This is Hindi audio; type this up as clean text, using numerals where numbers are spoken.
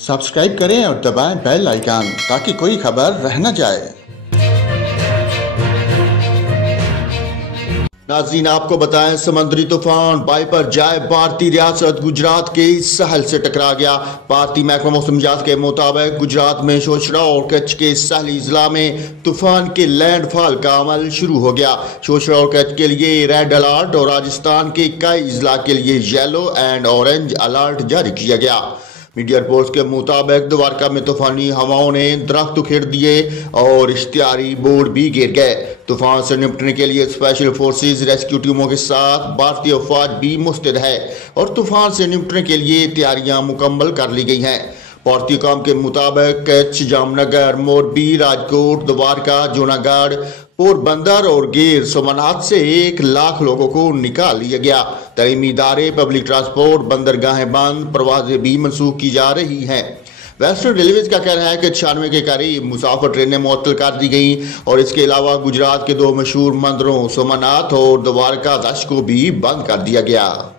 सब्सक्राइब करें और दबाएं बेल आइकन ताकि कोई खबर रह न जाए। नाज़रीन, आपको बताएं, समुद्री तूफान बाइपर जाए भारतीय रियासत गुजरात के सहल से टकरा गया। भारतीय महकमा मौसमियात के मुताबिक गुजरात में शोशरा और कच्छ के सहली जिला में तूफान के लैंडफॉल का अमल शुरू हो गया। शोशरा और कच्छ के लिए रेड अलर्ट और राजस्थान के कई जिला के लिए येलो एंड ऑरेंज अलर्ट जारी किया गया। मीडिया रिपोर्ट्स के मुताबिक द्वारका में तूफानी हवाओं ने दरख्त उखेड़ दिए और इश्तिहारी बोर्ड भी गिर गए। तूफान से निपटने के लिए स्पेशल फोर्सेस रेस्क्यू टीमों के साथ भारतीय अफवाज भी मुस्तैद है और तूफान से निपटने के लिए तैयारियां मुकम्मल कर ली गई हैं। भारतीय काम के मुताबिक कच्छ, जामनगर, मोरबी, राजकोट, द्वारका, जूनागढ़, पोरबंदर और गिर सोमनाथ से 1 लाख लोगों को निकाल लिया गया। तलीमी इदारे, पब्लिक ट्रांसपोर्ट, बंदरगाहें बंद, परवाजें भी मनसूख की जा रही हैं। वेस्टर्न रेलवेज का कहना है कि 96 के करीब मुसाफिर ट्रेनें मुअत्तल कर दी गई और इसके अलावा गुजरात के 2 मशहूर मंदिरों सोमनाथ और द्वारका दश को भी बंद कर दिया गया।